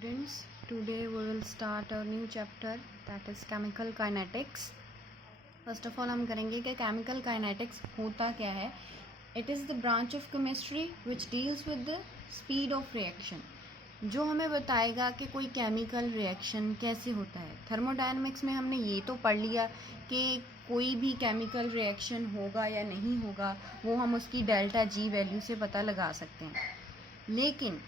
Students, today we will start a new chapter that is chemical kinetics. First of all हम करेंगे कि chemical kinetics होता क्या है. It is the branch of chemistry which deals with the speed of reaction, जो हमें बताएगा कि कोई केमिकल रिएक्शन कैसे होता है. थर्मोडायनेमिक्स में हमने ये तो पढ़ लिया कि कोई भी केमिकल रिएक्शन होगा या नहीं होगा वो हम उसकी डेल्टा जी वैल्यू से पता लगा सकते हैं, लेकिन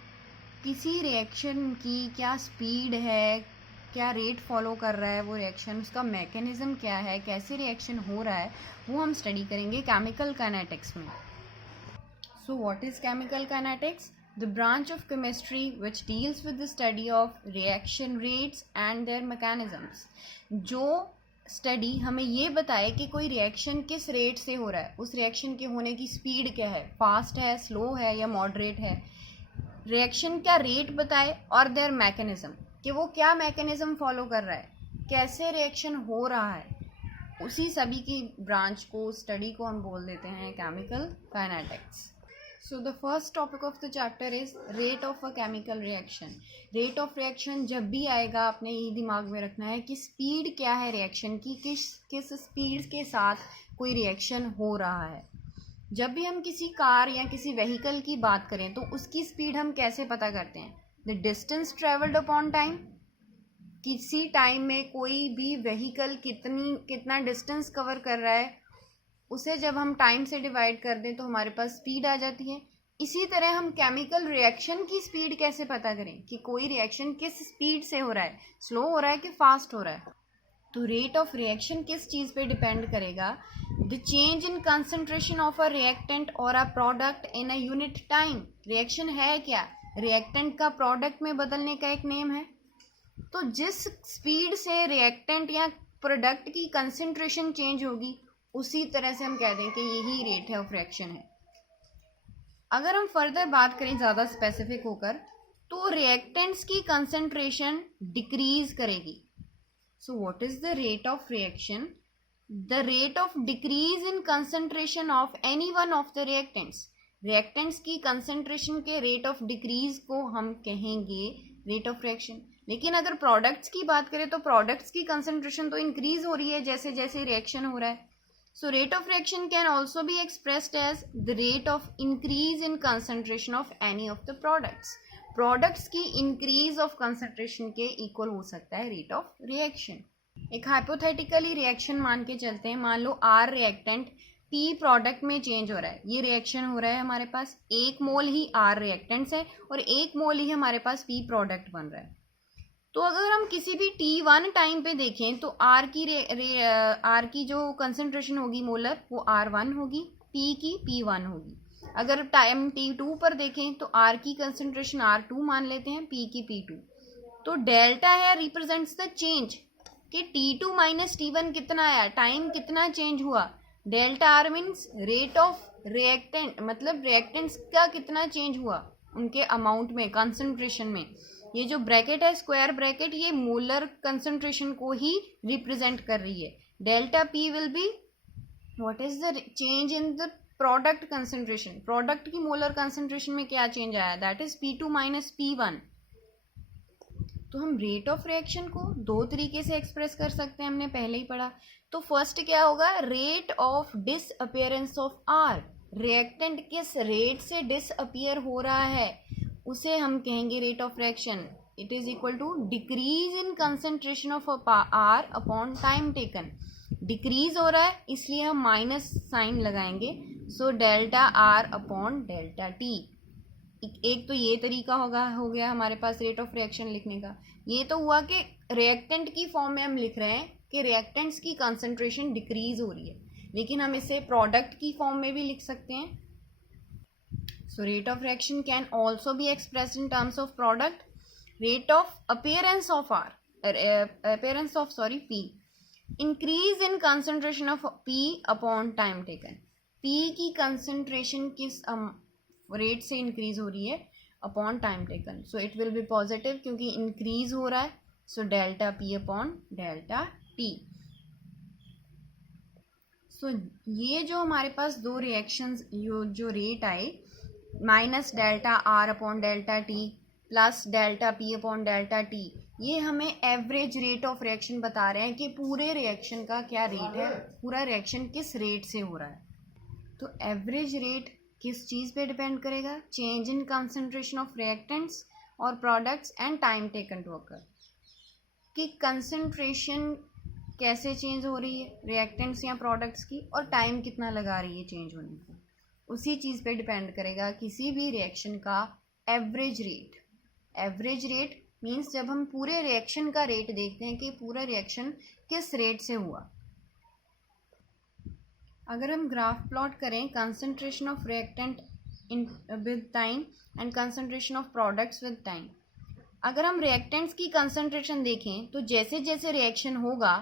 किसी रिएक्शन की क्या स्पीड है, क्या रेट फॉलो कर रहा है वो रिएक्शन, उसका मैकेनिज्म क्या है, कैसे रिएक्शन हो रहा है, वो हम स्टडी करेंगे केमिकल काइनेटिक्स में. So what is chemical kinetics? The branch of chemistry which deals with the study of reaction rates and their mechanisms, जो स्टडी हमें ये बताए कि कोई रिएक्शन किस रेट से हो रहा है, उस रिएक्शन के होने की स्पीड क्या है, फास्ट है, स्लो है या मॉडरेट है. रिएक्शन का रेट बताए और देयर मैकेनिज्म, कि वो क्या मैकेनिज्म फॉलो कर रहा है, कैसे रिएक्शन हो रहा है, उसी सभी की ब्रांच को, स्टडी को हम बोल देते हैं chemical kinetics. So the first topic of the chapter is rate of a chemical reaction. Rate of reaction जब भी आएगा आपने यही दिमाग में रखना है कि स्पीड क्या है रिएक्शन की, किस स्पीड के साथ कोई रिएक्शन हो रहा है. जब भी हम किसी कार या किसी व्हीकल की बात करें तो उसकी स्पीड हम कैसे पता करते हैं? The distance travelled upon time. किसी टाइम में कोई भी व्हीकल कितना डिस्टेंस कवर कर रहा है, उसे जब हम टाइम से डिवाइड कर दें तो हमारे पास स्पीड आ जाती है. इसी तरह हम केमिकल रिएक्शन की स्पीड कैसे पता करें कि कोई रिएक्शन किस स्पीड से हो रहा है, स्लो हो रहा है कि फास्ट हो रहा है. तो रेट ऑफ रिएक्शन किस चीज़ पे डिपेंड करेगा? The change in concentration of a reactant और a product in a unit time. Reaction है क्या? रिएक्टेंट का प्रोडक्ट में बदलने का एक नेम है. तो जिस स्पीड से रिएक्टेंट या प्रोडक्ट की कंसंट्रेशन चेंज होगी, उसी तरह से हम कह दें कि यही रेट ऑफ रिएक्शन है. अगर हम फर्दर बात करें ज़्यादा स्पेसिफिक होकर, तो रिएक्टेंट्स की कंसंट्रेशन डिक्रीज करेगी. So what is the rate of reaction? The rate of decrease in concentration of any one of the reactants. Reactants की concentration के rate of decrease को हम कहेंगे rate of reaction. लेकिन अगर products की बात करें तो products की concentration तो increase हो रही है जैसे जैसे reaction हो रहा है. So rate of reaction can also be expressed as the rate of increase in concentration of any of the products. Products की इंक्रीज ऑफ कंसंट्रेशन के इक्वल हो सकता है रेट ऑफ रिएक्शन. एक हाइपोथेटिकली रिएक्शन मान के चलते हैं. मान लो आर रिएक्टेंट पी प्रोडक्ट में चेंज हो रहा है. ये रिएक्शन हो रहा है, हमारे पास 1 मोल ही आर रिएक्टेंट्स है और 1 मोल ही हमारे पास पी प्रोडक्ट बन रहा है. तो अगर हम किसी भी T1 टाइम पे देखें तो आर की जो कंसंट्रेशन होगी मोलर वो R1 होगी, पी की P1 होगी. अगर टाइम T2 पर देखें तो R की कंसंट्रेशन R2 मान लेते हैं, P की P2. तो डेल्टा है रिप्रेजेंट्स द चेंज कि T2 माइनस T1 कितना आया, टाइम कितना चेंज हुआ. Delta R means rate of reactant, मतलब रिएक्टेंट्स का कितना चेंज हुआ उनके अमाउंट में, कंसंट्रेशन में. ये जो ब्रैकेट है स्क्वायर ब्रैकेट, ये मोलर कंसंट्रेशन को ही रिप्रेजेंट कर रही है. Delta P will be what is the change in the product concentration. Product की मोलर कंसंट्रेशन में क्या चेंज आया, that is P2 minus P1. तो हम रेट ऑफ रिएक्शन को दो तरीके से एक्सप्रेस कर सकते हैं, हमने पहले ही पढ़ा. तो फर्स्ट क्या होगा, rate of disappearance of R. Reactant किस रेट से डिसअपियर हो रहा है उसे हम कहेंगे rate of reaction. It is equal to decrease in concentration of R upon time taken. Decrease हो रहा है इसलिए हम माइनस साइन लगाएंगे. So delta R upon delta t. एक तो ये तरीका हो गया हमारे पास रेट ऑफ रिएक्शन लिखने का. ये तो हुआ कि रिएक्टेंट की फॉर्म में हम लिख रहे हैं कि रिएक्टेंट्स की कंसंट्रेशन डिक्रीज हो रही है, लेकिन हम इसे प्रोडक्ट की फॉर्म में भी लिख सकते हैं. So rate of reaction can also be expressed in terms of product. Rate of appearance of P. Increase in concentration of P upon time taken. P की कंसंट्रेशन किस रेट से इंक्रीज हो रही है upon time taken. So it will be positive क्योंकि increase हो रहा है. So delta P upon delta T. So ये जो हमारे पास दो रिएक्शंस जो रेट आए, minus delta R upon delta t plus delta P upon delta t, ये हमें एवरेज रेट ऑफ रिएक्शन बता रहे हैं कि पूरे रिएक्शन का क्या रेट है, पूरा रिएक्शन किस रेट से हो रहा है। तो एवरेज रेट किस चीज़ पे डिपेंड करेगा? Change in concentration of reactants और products and time taken to occur, कि कंसंट्रेशन कैसे चेंज हो रही है रिएक्टेंट्स या प्रोडक्ट्स की, और टाइम कितना लगा रही है चेंज होने को, उसी चीज़ पे डिपेंड करेगा किसी भी रिएक्शन का average rate. Average rate means जब हम पूरे रिएक्शन का रेट देखते हैं कि पूरा रिएक्शन किस रेट से हुआ। अगर हम ग्राफ प्लॉट करें concentration of reactant in with time and concentration of products with time, अगर हम रिएक्टेंट्स की कंसंट्रेशन देखें तो जैसे जैसे रिएक्शन होगा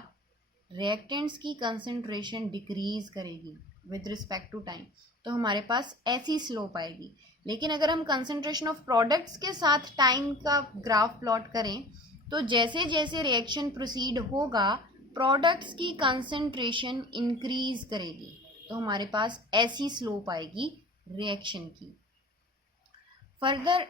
रिएक्टेंट्स की कंसंट्रेशन डिक्रीज करेगी विद रिस्पेक्ट टू टाइम, तो हमारे पास ऐसी स्लोप आएगी। लेकिन अगर हम कंसंट्रेशन ऑफ प्रोडक्ट्स के साथ टाइम का ग्राफ प्लॉट करें तो जैसे जैसे रिएक्शन प्रोसीड होगा प्रोडक्ट्स की कंसंट्रेशन इंक्रीज करेगी, तो हमारे पास ऐसी स्लोप आएगी रिएक्शन की। Further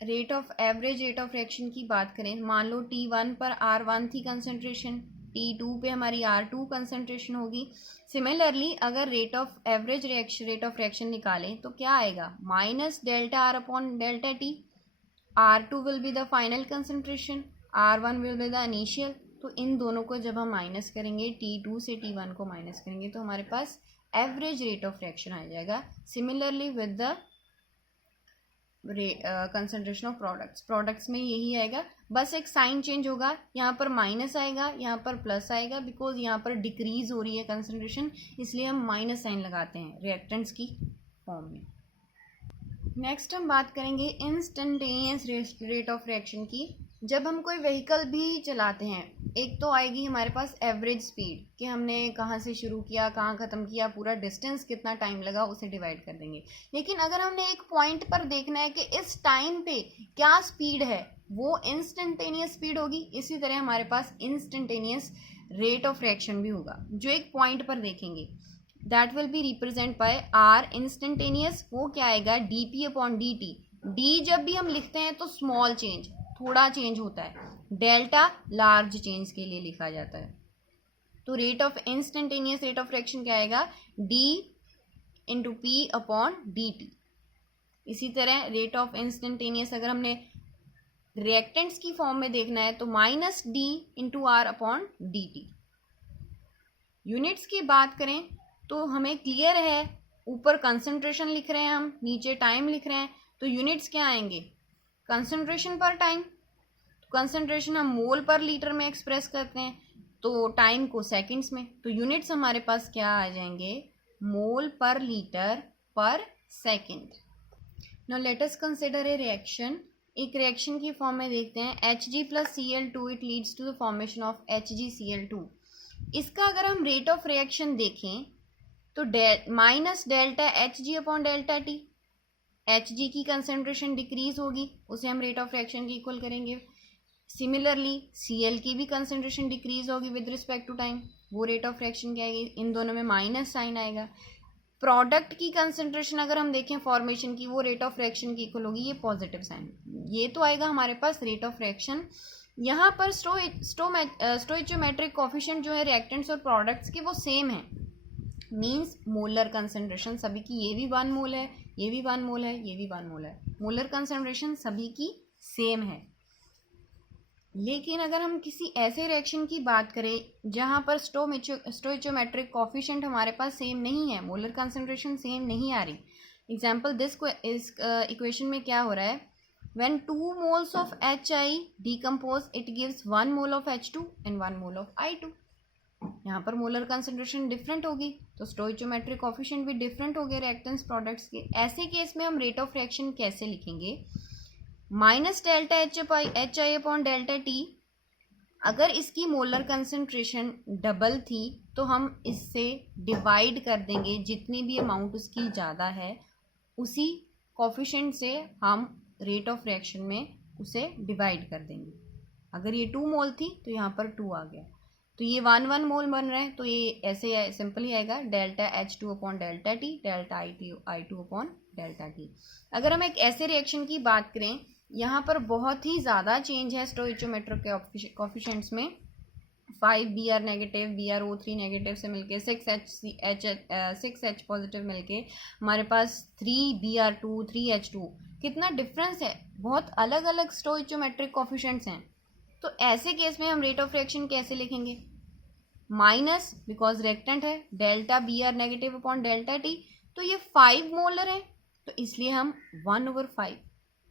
rate of average rate of रिएक्शन की बात करें, मान लो T1 पर R1 थी कंसंट्रेशन, T2 पे हमारी R2 कंसंट्रेशन होगी। सिमिलरली अगर rate of average reaction rate of reaction निकालें तो क्या आएगा? Minus delta R upon delta T, R2 will be the final concentration, R1 will be the initial. तो इन दोनों को जब हम माइनस करेंगे, T2 से T1 को माइनस करेंगे तो हमारे पास एवरेज रेट ऑफ रिएक्शन आ जाएगा। Similarly with the concentration of products में यही आएगा, बस एक साइन चेंज होगा, यहाँ पर माइनस आएगा, यहाँ पर प्लस आएगा, बिकॉज यहाँ पर डिक्रीज हो रही है कंसंट्रेशन, इसलिए हम माइनस साइन लगाते हैं रिएक्टेंट्स की फॉर्म में। नेक्स्ट हम बात करेंगे इंस्टेंटेनियस रेट ऑफ रिएक्शन की। जब हम कोई व्हीकल भी चलाते हैं, एक तो आएगी हमारे पास एवरेज स्पीड कि हमने कहाँ से शुरू किया, कहाँ ख़त्म किया, पूरा डिस्टेंस कितना टाइम लगा, उसे डिवाइड कर देंगे। लेकिन अगर हमने एक पॉइंट पर देखना है कि इस टाइम पे क्या स्पीड है, वो इंस्टेंटेनियस स्पीड होगी। इसी तरह हमारे पास इंस्टेंटेनियस रेट ऑफ रिएक्शन भी होगा, जो एक पॉइंट पर देखेंगे। That will be represent by R instantaneous, वो क्या आएगा? D upon d t. D जब भी हम लिखते हैं तो स्मॉल चेंज, थोड़ा चेंज होता है, डेल्टा लार्ज चेंज के लिए लिखा जाता है। तो rate of instantaneous rate of reaction क्या आएगा? D into P upon d T. इसी तरह रेट ऑफ इंस्टेंटेनियस अगर हमने रिएक्टेंट्स की फॉर्म में देखना है तो minus d into R upon d t. Units की बात करें तो हमें क्लियर है, ऊपर कंसंट्रेशन लिख रहे हैं हम, नीचे टाइम लिख रहे हैं, तो यूनिट्स क्या आएंगे? कंसंट्रेशन पर टाइम। कंसंट्रेशन हम मोल पर लीटर में एक्सप्रेस करते हैं, तो टाइम को सेकंड्स में, तो यूनिट्स हमारे पास क्या आ जाएंगे? मोल पर लीटर पर second. Now let us consider a reaction. एक रिएक्शन की फॉर्म में देखते हैं, Hg plus Cl2 it leads to the formation of HgCl2। इसका अगर हम रेट ऑफ रिएक्शन देखें तो minus delta Hg upon delta T, Hg की कंसंट्रेशन डिक्रीज होगी, उसे हम रेट ऑफ रिएक्शन की इक्वल करेंगे। सिमिलरली Cl की भी कंसंट्रेशन डिक्रीज होगी विद रिस्पेक्ट टू टाइम, वो रेट ऑफ रिएक्शन क्या आएगी? इन दोनों में माइनस साइन आएगा। प्रोडक्ट की कंसंट्रेशन अगर हम देखें फॉर्मेशन की, वो रेट ऑफ रिएक्शन की इक्वल होगी, ये पॉजिटिव साइन। ये तो आएगा हमारे पास रेट ऑफ रिएक्शन। यहाँ पर स्टोइचोमेट्रिक कोफिशिएंट जो है रिएक्टेंट्स और प्रोडक्ट्स के, वो सेम है। मीन्स मोलर कंसंट्रेशन सभी की, ये भी 1 मोल है, ये भी 1 मोल है, ये भी 1 मोल है, मोलर कंसंट्रेशन सभी की सेम है। लेकिन अगर हम किसी ऐसे रिएक्शन की बात करें जहाँ पर स्टोइचोमेट्रिक कोफिशिएंट हमारे पास सेम नहीं है, मोलर कंसंट्रेशन सेम नहीं आ रही। एग्जाम्पल इस इक्वेशन में क्या हो रहा है? When 2 moles of HI decompose it gives 1 mole of H2 and 1 mole of I2। यहाँ पर मोलर कंसंट्रेशन डिफरेंट होगी, तो स्टोइचोमेट्रिक कोफिशिएंट भी डिफरेंट हो गए रिएक्टेंट्स प्रोडक्ट्स के। ऐसे केस में हम रेट ऑफ रिएक्शन कैसे लिखेंगे? Minus delta HI upon delta T। अगर इसकी मोलर कंसंट्रेशन डबल थी तो हम इससे डिवाइड कर देंगे, जितनी भी अमाउंट उसकी ज़्यादा है उसी कोफिशिएंट से हम रेट ऑफ रिएक्शन में उसे डिवाइड कर देंगे। अगर ये 2 मोल थी तो यहाँ पर 2 आ गया। तो ये 1 मोल बन रहा है, तो ये ऐसे सिंपल ही आएगा delta H2 upon delta T, delta I2 upon delta T। अगर हम एक ऐसे रिएक्शन की बात करें, यहाँ पर बहुत ही ज़्यादा चेंज है स्टोइचोमेट्रिक के कोफिशिएंट्स में। 5 Br नेगेटिव, BrO3 नेगेटिव से मिलके 6H पॉजिटिव मिलके हमारे पास 3Br2 3H2, कितना डिफरेंस है, बहुत अलग अलग स्टोइचोमेट्रिक कोफिशिएंट्स हैं। तो ऐसे केस में हम रेट ऑफ रिएक्शन कैसे लिखेंगे? माइनस, बिकॉज रिएक्टेंट है, delta Br negative upon delta T, तो ये 5 मोलर है, तो इसलिए हम 1/5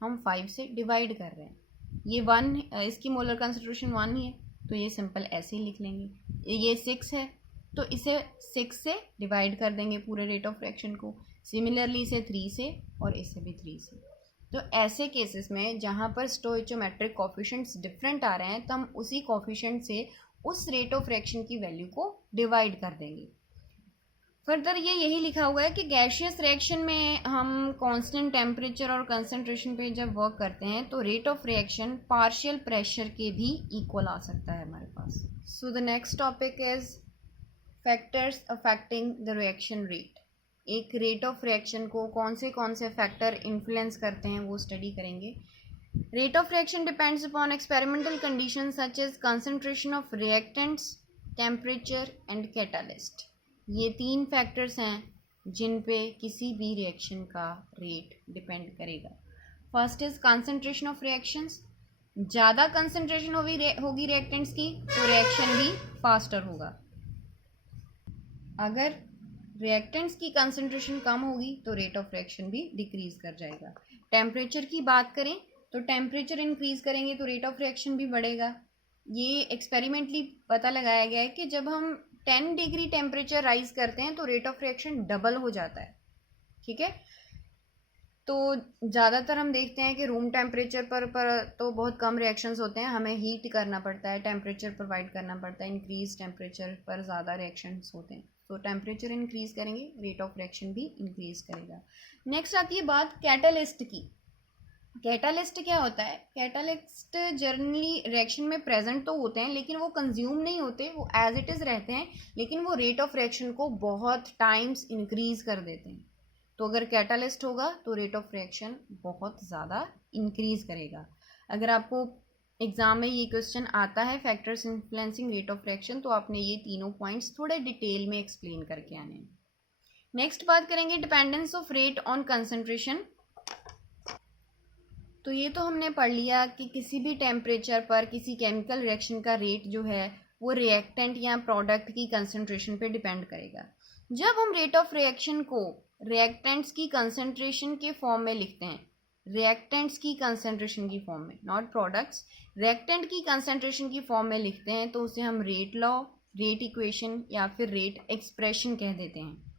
हम 5 से डिवाइड कर रहे हैं। ये 1, इसकी मोलर कंसंट्रेशन 1 ही है, तो ये सिंपल ऐसे ही लिख लेंगे। ये 6 है, तो इसे 6 से डिवाइड कर देंगे पूरे रेट ऑफ रिएक्शन को। सिमिलरली इसे 3 से और इसे भी 3 से। तो ऐसे केसेस में जहाँ पर स्टोइचोमेट्रिक कोफिशिएंट्स डिफरेंट आ रहे हैं, तो हम उसी कोफिशिएंट से उस रेट ऑफ रिएक्शन की वैल्यू को डिवाइड कर देंगे। फर्दर ये यही लिखा हुआ है कि गैसियस रिएक्शन में हम कांस्टेंट टेम्परेचर और कंसंट्रेशन पे जब वर्क करते हैं तो rate of reaction partial pressure के भी इक्वल आ सकता है हमारे पास। So the next topic is factors affecting the reaction rate. एक रेट ऑफ रिएक्शन को कौन से फैक्टर इन्फ्लुएंस करते हैं वो स्टडी करेंगे। Rate of reaction depends upon experimental condition such as concentration of reactants, temperature and catalyst. ये 3 factors हैं जिन पे किसी भी रिएक्शन का रेट डिपेंड करेगा। First is concentration of reactions. ज़्यादा कंसंट्रेशन होगी रिएक्टेंट्स की तो रिएक्शन भी फास्टर होगा। अगर रिएक्टेंट्स की कंसंट्रेशन कम होगी तो रेट ऑफ रिएक्शन भी डिक्रीज कर जाएगा। टेम्परेचर की बात करें तो टेम्परेचर इंक्रीज करेंगे तो रेट ऑफ रिएक्शन भी बढ़ेगा। ये एक्सपेरिमेंटली पता लगाया गया है कि जब हम 10 डिग्री टेम्परेचर राइज करते हैं तो रेट ऑफ रिएक्शन डबल हो जाता है। ठीक है, तो ज़्यादातर हम देखते हैं कि रूम टेम्परेचर पर तो बहुत कम रिएक्शंस होते हैं, हमें हीट करना पड़ता है, टेम्परेचर प्रोवाइड करना पड़ता है। इंक्रीज टेम्परेचर पर ज़्यादा रिएक्शंस होते हैं, तो टेम्परेचर इंक्रीज करेंगे रेट ऑफ रिएक्शन भी इंक्रीज करेगा। नेक्स्ट आती है बात कैटालिस्ट की। कैटालिस्ट क्या होता है? कैटालिस्ट जनरली रिएक्शन में प्रेजेंट तो होते हैं लेकिन वो कंज्यूम नहीं होते, वो एज इट इज़ रहते हैं, लेकिन वो रेट ऑफ रिएक्शन को बहुत टाइम्स इंक्रीज कर देते हैं। तो अगर कैटालिस्ट होगा तो रेट ऑफ रिएक्शन बहुत ज़्यादा इंक्रीज करेगा। अगर आपको एग्जाम में ये क्वेश्चन आता है factors influencing rate of reaction, तो आपने ये तीनों पॉइंट्स थोड़े डिटेल में एक्सप्लेन करके आने हैं। नेक्स्ट बात करेंगे dependence of rate on concentration. तो ये तो हमने पढ़ लिया कि किसी भी टेम्परेचर पर किसी केमिकल रिएक्शन का रेट जो है वो रिएक्टेंट या प्रोडक्ट की कंसंट्रेशन पे डिपेंड करेगा। जब हम रेट ऑफ रिएक्शन को रिएक्टेंट्स की कंसंट्रेशन के फॉर्म में लिखते हैं, रिएक्टेंट्स की कंसंट्रेशन की फॉर्म में, नॉट प्रोडक्ट्स, रिएक्टेंट की कंसंट्रेशन की फॉर्म में लिखते हैं, तो उसे हम रेट लॉ, रेट इक्वेशन या फिर रेट एक्सप्रेशन कह देते हैं।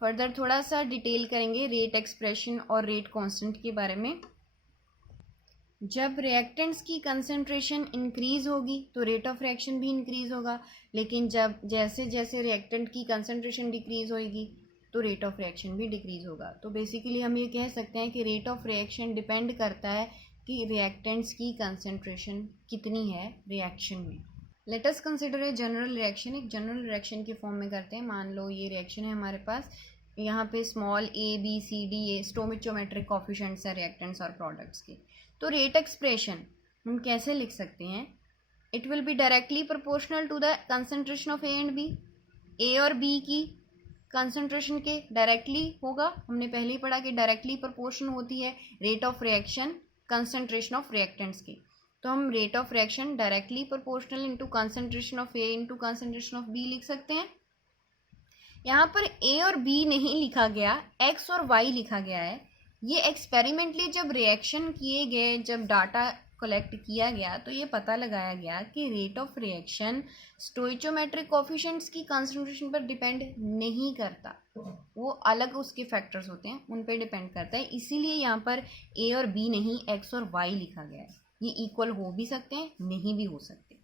फर्दर थोड़ा सा डिटेल करेंगे रेट एक्सप्रेशन और रेट कांस्टेंट के बारे में। जब रिएक्टेंट्स की कंसंट्रेशन इंक्रीज होगी तो रेट ऑफ रिएक्शन भी इंक्रीज होगा, लेकिन जब जैसे जैसे रिएक्टेंट की कंसंट्रेशन डिक्रीज होगी तो रेट ऑफ रिएक्शन भी डिक्रीज होगा। तो बेसिकली हम ये कह सकते हैं कि रेट ऑफ रिएक्शन डिपेंड करता है कि रिएक्टेंट्स की कंसंट्रेशन कितनी है रिएक्शन में। Late us consider a general reaction. एक जनरल रिएक्शन के फॉर्म में करते हैं। मान लो ये रिएक्शन है हमारे पास, यहाँ पे स्मॉल ABCD स्टोइचोमेट्रिक कोफिशिएंट्स हैं रिएक्टेंट्स और प्रोडक्ट्स के। तो रेट एक्सप्रेशन हम कैसे लिख सकते हैं? It will be directly proportional to the concentration of A and B। A और B की कंसंट्रेशन के डायरेक्टली होगा, हमने पहले ही पढ़ा कि डायरेक्टली प्रोपोर्शन होती है rate of reaction concentration of reactants की। तो हम rate of reaction directly proportional into concentration of A into concentration of B लिख सकते हैं। यहाँ पर A और B नहीं लिखा गया, X और Y लिखा गया है। ये एक्सपेरिमेंटली जब रिएक्शन किए गए, जब डाटा कलेक्ट किया गया, तो ये पता लगाया गया कि रेट ऑफ रिएक्शन स्टोइचोमेट्रिक कोफिशिएंट्स की कंसंट्रेशन पर डिपेंड नहीं करता, वो अलग उसके फैक्टर्स होते हैं, उन पर डिपेंड करता है। इसीलिए यहाँ पर A और B नहीं, X और Y लिखा गया है। ये इक्वल हो भी सकते हैं, नहीं भी हो सकते।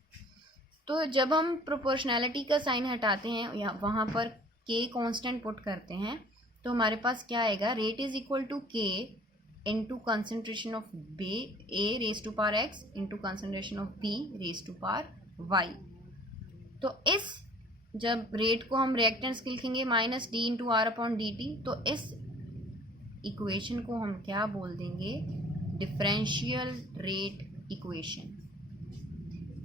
तो जब हम प्रोपोर्शनैलिटी का साइन हटाते हैं या वहाँ पर K कांस्टेंट पुट करते हैं, तो हमारे पास क्या आएगा? Rate is equal to K into concentration of A raise to power X into concentration of B raise to power Y। तो इस जब रेट को हम रिएक्टेंस के लिखेंगे minus d into R upon d t, तो इस इक्वेशन को हम क्या बोल देंगे, डिफरेंशियल रेट इक्वेशन।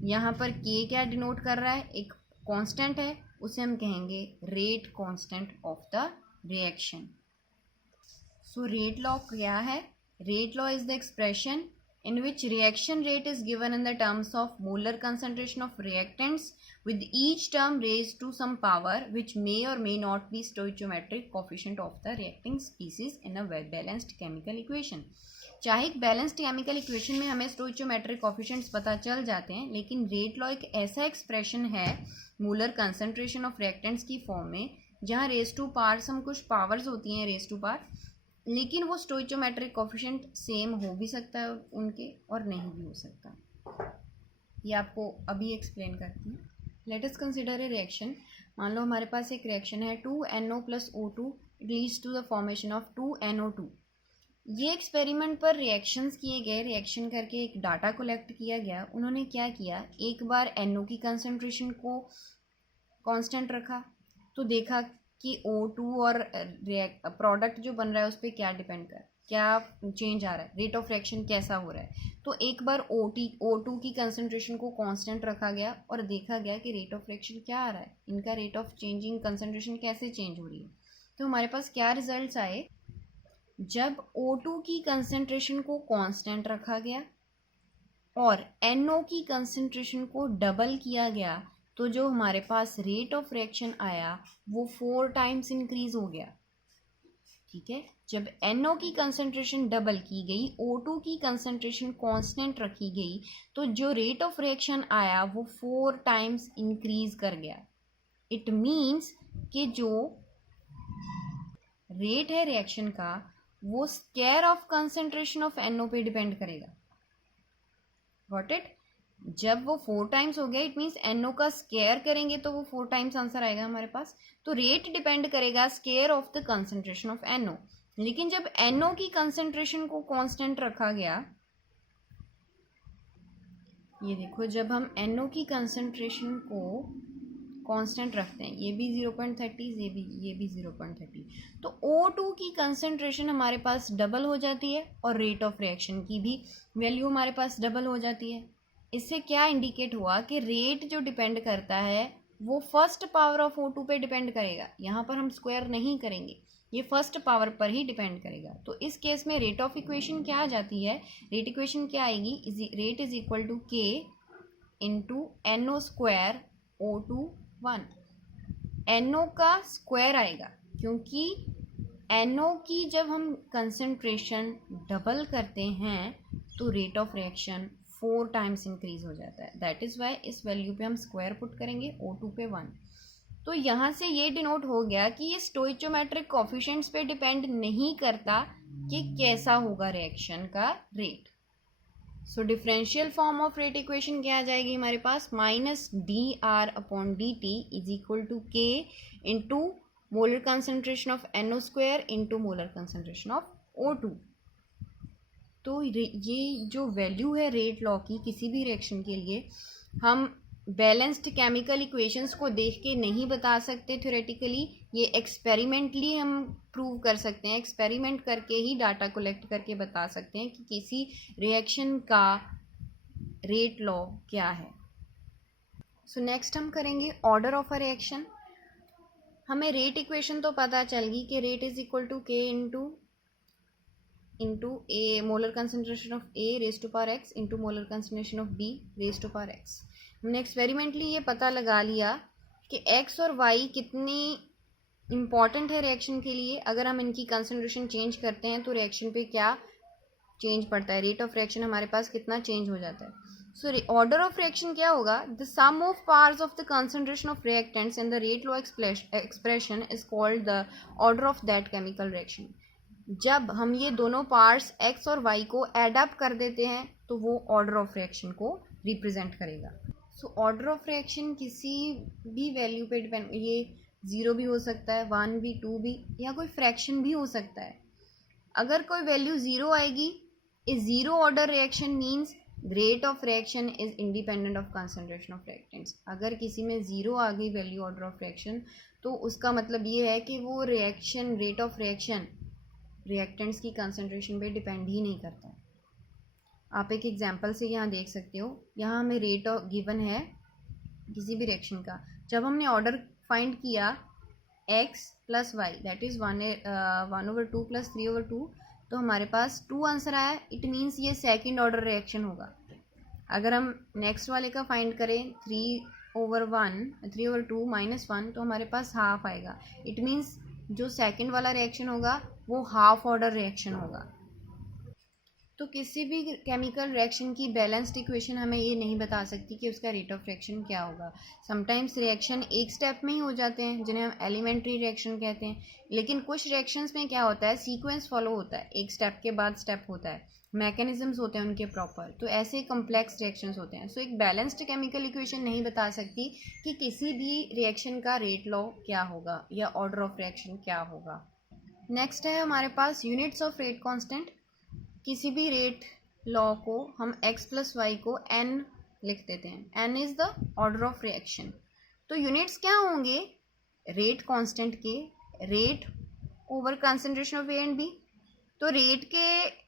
यहाँ पर के क्या डिनोट कर रहा है, एक कांस्टेंट है, उसे हम कहेंगे rate constant of the reaction. So rate law क्या है, rate law is the expression in which reaction rate is given in the terms of molar concentration of reactants with each term raised to some power which may or may not be stoichiometric coefficient of the reacting species in a balanced chemical equation। चाहे एक balanced chemical equation में हमें स्टोइचियोमेट्रिक coefficients पता चल जाते हैं, लेकिन rate law एक ऐसा एक्सप्रेशन है मोलर कंसंट्रेशन ऑफ रिएक्टेंट्स की फॉर्म में, जहाँ रेज टू पावर हम कुछ पावर्स होती हैं रेज टू पावर, लेकिन वो स्टोइचियोमेट्रिक कोफिशिएंट सेम हो भी सकता है उनके और नहीं भी हो सकता। ये आपको अभी एक्सप्लेन करती हैं। Late us consider a reaction. मान लो हमारे पास एक रिएक्शन है 2NO + O2, it leads to the formation of 2NO2। ये एक्सपेरिमेंट पर रिएक्शंस किए गए, रिएक्शन करके एक डाटा कलेक्ट किया गया। उन्होंने क्या किया, एक बार NO की कंसंट्रेशन को कांस्टेंट रखा, तो देखा कि O2 और प्रोडक्ट जो बन रहा है उस पर क्या डिपेंड कर, क्या चेंज आ रहा है, रेट ऑफ रिएक्शन कैसा हो रहा है। तो एक बार O2 की कंसंट्रेशन को कांस्टेंट रखा गया और देखा गया कि रेट ऑफ रिएक्शन क्या आ रहा है, इनका रेट ऑफ चेंजिंग कंसंट्रेशन कैसे चेंज हो रही है। तो हमारे पास क्या रिजल्ट्स आए, जब O2 की कंसंट्रेशन को कांस्टेंट रखा गया और NO की कंसंट्रेशन को डबल किया गया, तो जो हमारे पास रेट ऑफ रिएक्शन आया वो 4 टाइम्स इंक्रीज हो गया। ठीक है, जब NO की कंसंट्रेशन डबल की गई, O2 की कंसंट्रेशन कांस्टेंट रखी गई, तो जो रेट ऑफ रिएक्शन आया वो 4 टाइम्स इंक्रीज कर गया। इट मीन्स कि जो रेट है रिएक्शन का वो square of concentration of NO पे डिपेंड करेगा। Got it? जब वो 4 टाइम्स हो गया, इट मीन्स NO का स्क्वायर करेंगे तो वो 4 टाइम्स आंसर आएगा हमारे पास। तो रेट डिपेंड करेगा square of the concentration of NO। लेकिन जब NO की कंसंट्रेशन को कांस्टेंट रखा गया, ये देखो, जब हम NO की कंसंट्रेशन को कांस्टेंट रखते हैं, ये भी 0.30, ये भी 0.30, तो O2 की कंसंट्रेशन हमारे पास डबल हो जाती है और रेट ऑफ रिएक्शन की भी वैल्यू हमारे पास डबल हो जाती है। इससे क्या इंडिकेट हुआ कि रेट जो डिपेंड करता है वो फर्स्ट पावर ऑफ O2 पे डिपेंड करेगा। यहाँ पर हम स्क्वायर नहीं करेंगे, ये फर्स्ट पावर पर ही डिपेंड करेगा। तो इस केस में रेट ऑफ इक्वेशन क्या आ जाती है, रेट इक्वेशन क्या आएगी, rate is equal to K into NO square O2 1। NO का स्क्वायर आएगा, क्योंकि NO की जब हम कंसंट्रेशन डबल करते हैं तो rate of reaction 4 times increase हो जाता है। दैट इज़ वाई इस वैल्यू पे हम स्क्वायर पुट करेंगे, O2 पे 1। तो यहाँ से ये डिनोट हो गया कि ये स्टोइचियोमेट्रिक कोफिशिएंट्स पे डिपेंड नहीं करता कि कैसा होगा रिएक्शन का rate. So differential form of rate equation क्या आ जाएगी हमारे पास, minus dr upon dt is equal to K into molar concentration of NO square into molar concentration of O2। तो ये जो वैल्यू है रेट लॉ की किसी भी रिएक्शन के लिए, हम बैलेंस्ड केमिकल इक्वेशंस को देख के नहीं बता सकते थ्योरेटिकली, ये एक्सपेरिमेंटली हम प्रूव कर सकते हैं। एक्सपेरिमेंट करके ही डाटा कलेक्ट करके बता सकते हैं कि किसी रिएक्शन का रेट लॉ क्या है। सो नेक्स्ट हम करेंगे ऑर्डर ऑफ अ रिएक्शन। हमें रेट इक्वेशन तो पता चल गई कि rate is equal to K into a molar concentration of A raise to power x into molar concentration of B raise to power x। हमने experimentally ये पता लगा लिया कि x और y कितनी इम्पॉर्टेंट है रिएक्शन के लिए। अगर हम इनकी कंसंट्रेशन चेंज करते हैं तो रिएक्शन पे क्या चेंज पड़ता है, रेट ऑफ रिएक्शन हमारे पास कितना चेंज हो जाता है। सो ऑर्डर ऑफ रिएक्शन क्या होगा, the sum of parts of the concentration of reactants in the rate law expression is called the order of that chemical reaction. जब हम ये दोनों पार्ट्स x और y को एड अप कर देते हैं तो वो ऑर्डर ऑफ रिएक्शन को रिप्रेजेंट करेगा। सो ऑर्डर ऑफ रिएक्शन किसी भी वैल्यू पे डिपेंड, ये 0 भी हो सकता है, 1 भी, 2 भी, या कोई फ्रैक्शन भी हो सकता है। अगर कोई वैल्यू 0 आएगी, ए 0 order reaction means rate of reaction is independent of concentration of reactants. अगर किसी में 0 आ गई वैल्यू ऑर्डर ऑफ रिएक्शन तो उसका मतलब ये है कि वो reaction, rate of reaction reactants की कंसंट्रेशन पे डिपेंड ही नहीं करता। आप एक एग्जांपल से यहाँ देख सकते हो, यहाँ हमें रेट ऑफ गिवन है किसी भी रिएक्शन का। जब हमने ऑर्डर फाइंड किया x plus y that is 1/2 plus 3/2, तो हमारे पास 2 आंसर आया। इट मीन्स ये सेकंड ऑर्डर रिएक्शन होगा। अगर हम नेक्स्ट वाले का फाइंड करें 3/2 माइनस 1, तो हमारे पास हाफ आएगा। इट मीन्स जो सेकंड वाला रिएक्शन होगा वो हाफ ऑर्डर रिएक्शन होगा। तो किसी भी केमिकल रिएक्शन की बैलेंस्ड इक्वेशन हमें ये नहीं बता सकती कि उसका रेट ऑफ रिएक्शन क्या होगा। समटाइम्स रिएक्शन एक स्टेप में ही हो जाते हैं जिन्हें हम एलिमेंट्री रिएक्शन कहते हैं, लेकिन कुछ रिएक्शंस में क्या होता है, सीक्वेंस फॉलो होता है, एक स्टेप के बाद स्टेप होता है, मैकेनिज्म्स होते हैं उनके प्रॉपर। तो ऐसे कॉम्प्लेक्स रिएक्शंस होते हैं। सो एक बैलेंस्ड केमिकल इक्वेशन नहीं बता सकती कि किसी भी रिएक्शन का रेट लॉ क्या होगा या ऑर्डर ऑफ रिएक्शन क्या होगा। नेक्स्ट है हमारे पास यूनिट्स ऑफ रेट कांस्टेंट। किसी भी रेट लॉ को हम x प्लस वाई को n लिख देते हैं। n is the order of reaction. तो यूनिट्स क्या होंगे रेट कांस्टेंट के? Rate over concentration of A and B. तो रेट के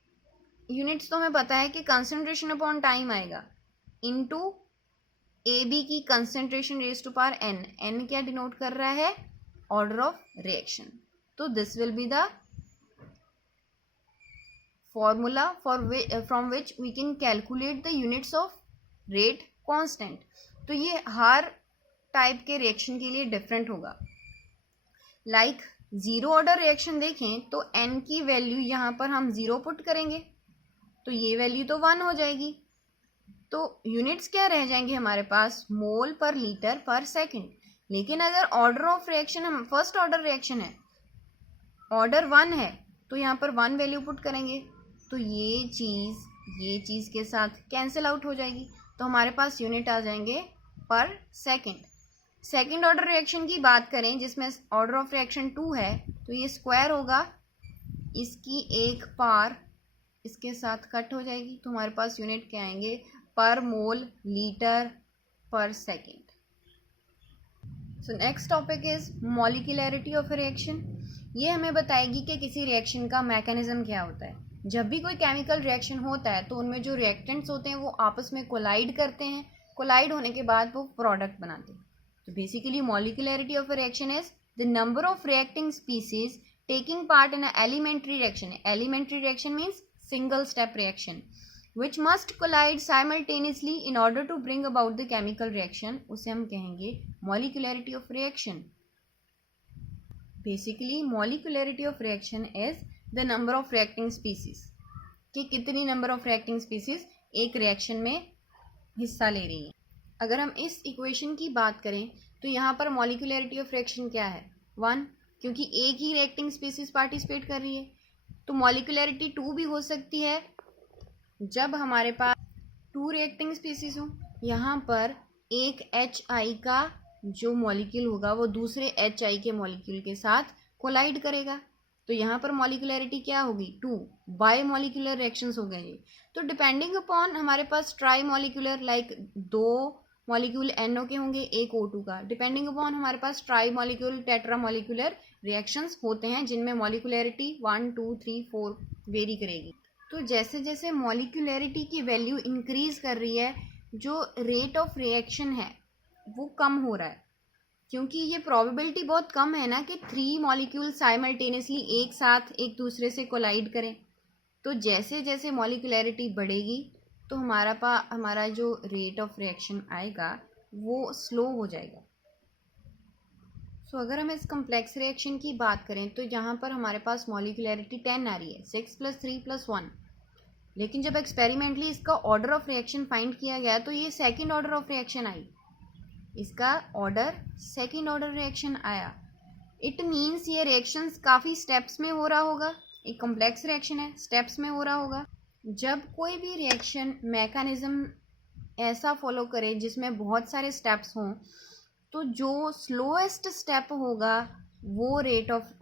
यूनिट्स तो हमें पता है कि कंसंट्रेशन अपॉन टाइम आएगा इनटू ए बी की concentration raised to power n। n क्या डिनोट कर रहा है? Order of reaction. तो this will be the formula from which we can calculate the units of rate constant। तो ये हर type के रिएक्शन के लिए डिफरेंट होगा। लाइक जीरो ऑर्डर रिएक्शन देखें तो n की वैल्यू यहाँ पर हम 0 पुट करेंगे तो ये वैल्यू तो 1 हो जाएगी। तो यूनिट्स क्या रह जाएंगे हमारे पास? मोल पर लीटर पर सेकंड। लेकिन अगर ऑर्डर ऑफ रिएक्शन हम फर्स्ट ऑर्डर रिएक्शन है, ऑर्डर 1 है, तो यहाँ पर 1 वैल्यू पुट करेंगे तो ये चीज़ के साथ कैंसिल आउट हो जाएगी। तो हमारे पास यूनिट आ जाएंगे पर सेकंड। सेकंड ऑर्डर रिएक्शन की बात करें जिसमें ऑर्डर ऑफ रिएक्शन 2 है, तो ये स्क्वायर होगा, इसकी एक पार इसके साथ कट हो जाएगी। तो हमारे पास यूनिट क्या आएंगे? पर मोल लीटर पर second. So next topic is molecularity of reaction. ये हमें बताएगी कि किसी रिएक्शन का मैकेनिज्म क्या होता है। जब भी कोई केमिकल रिएक्शन होता है तो उनमें जो रिएक्टेंट्स होते हैं वो आपस में कोलाइड करते हैं। कोलाइड होने के बाद वो प्रोडक्ट बनाते हैं। तो basically molecularity of a reaction is the number of reacting species taking part in a elementary reaction. Elementary reaction means single step reaction which must collide simultaneously in order to bring about the chemical reaction। उसे हम कहेंगे molecularity of reaction। Basically molecularity of reaction is the number of reacting species, कि कितनी number of reacting species एक reaction में हिस्सा ले रही हैं। अगर हम इस इक्वेशन की बात करें तो यहाँ पर मॉलिक्यूलरिटी ऑफ रिएक्शन क्या है? 1, क्योंकि एक ही रिएक्टिंग स्पीसीज पार्टिसिपेट कर रही है। तो मॉलिक्यूलरिटी 2 भी हो सकती है जब हमारे पास 2 रिएक्टिंग स्पीसीज हो। यहाँ पर एक HI का जो मॉलिक्यूल होगा वो दूसरे HI के मॉलिक्यूल के साथ कोलाइड करेगा। तो यहाँ पर मॉलिक्यूलरिटी क्या होगी? 2। बाय मॉलिक्यूलर रिएक्शंस हो गए। तो डिपेंडिंग अपॉन हमारे पास tri molecular like 2 molecule NO के होंगे, एक O2 का। डिपेंडिंग अपॉन हमारे पास tri molecule tetra molecular reactions होते हैं जिनमें मॉलिक्यूलरिटी 1, 2, 3, 4 वेरी करेगी। तो जैसे जैसे मॉलिक्यूलरिटी की वैल्यू इंक्रीज कर रही है, जो रेट ऑफ रिएक्शन है वो कम हो रहा है, क्योंकि ये प्रोबेबिलिटी बहुत कम है ना कि 3 मॉलिक्यूल साइमल्टेनियसली एक साथ एक दूसरे से कोलाइड करें। तो जैसे जैसे मॉलिक्यूलरिटी बढ़ेगी तो हमारा जो रेट ऑफ रिएक्शन आएगा वो स्लो हो जाएगा। सो अगर हम इस कम्प्लेक्स रिएक्शन की बात करें तो यहाँ पर हमारे पास मॉलिक्यूलरिटी 10 आ रही है, 6 + 3 + 1। लेकिन जब एक्सपेरिमेंटली इसका ऑर्डर ऑफ रिएक्शन फाइंड किया गया तो ये second order of reaction I, इसका ऑर्डर सेकेंड ऑर्डर रिएक्शन आया। इट मीन्स ये रिएक्शंस काफ़ी स्टेप्स में हो रहा होगा। एक कॉम्प्लेक्स रिएक्शन है, स्टेप्स में हो रहा होगा। जब कोई भी रिएक्शन मैकेनिज्म ऐसा फॉलो करे जिसमें बहुत सारे स्टेप्स हों, तो जो स्लोएस्ट स्टेप होगा वो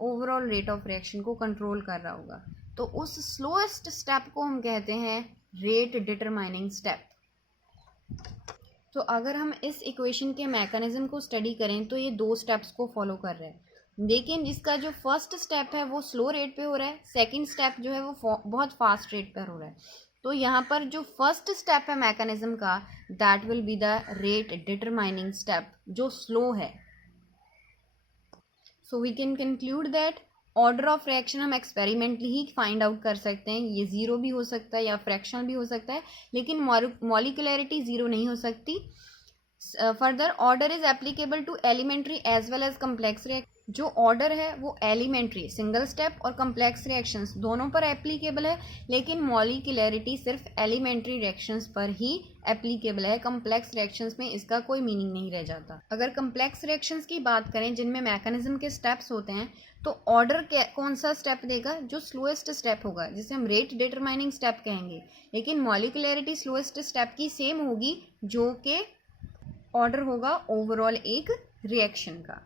ओवरऑल रेट ऑफ रिएक्शन को कंट्रोल कर रहा होगा। तो उस स्लोएस्ट स्टेप को हम कहते हैं रेट डिटरमाइनिंग स्टेप। तो अगर हम इस इक्वेशन के मैकेनिज्म को स्टडी करें तो ये दो स्टेप्स को फॉलो कर रहे हैं, लेकिन इसका जो फर्स्ट स्टेप है वो स्लो रेट पे हो रहा है, सेकंड स्टेप जो है वो बहुत फास्ट रेट पर हो रहा है। तो यहाँ पर जो फर्स्ट स्टेप है मैकेनिज्म का, that will be the rate determining step, जो स्लो है। So we can conclude that order of reaction हम एक्सपेरिमेंटली ही फाइंड आउट कर सकते हैं, ये जीरो भी हो सकता है या फ्रैक्शनल भी हो सकता है, लेकिन मॉलिक्यूलैरिटी जीरो नहीं हो सकती। Further order is applicable to elementary as well as complex reaction. जो ऑर्डर है वो एलिमेंट्री सिंगल स्टेप और कम्प्लेक्स रिएक्शंस दोनों पर एप्लीकेबल है, लेकिन मॉलिक्यूलैरिटी सिर्फ एलिमेंट्री रिएक्शंस पर ही एप्लीकेबल है, कम्प्लेक्स रिएक्शंस में इसका कोई मीनिंग नहीं रह जाता। अगर कम्प्लेक्स रिएक्शंस की बात करें जिनमें मैकेनिज्म के स्टेप्स होते हैं, तो ऑर्डर कौन सा स्टेप देगा, जो स्लोएस्ट स्टेप होगा, जिसे हम रेट डिटरमाइनिंग स्टेप कहेंगे, लेकिन मॉलिक्यूलैरिटी स्लोएस्ट स्टेप की सेम होगी, जो कि ऑर्डर होगा ओवरऑल एक रिएक्शन का।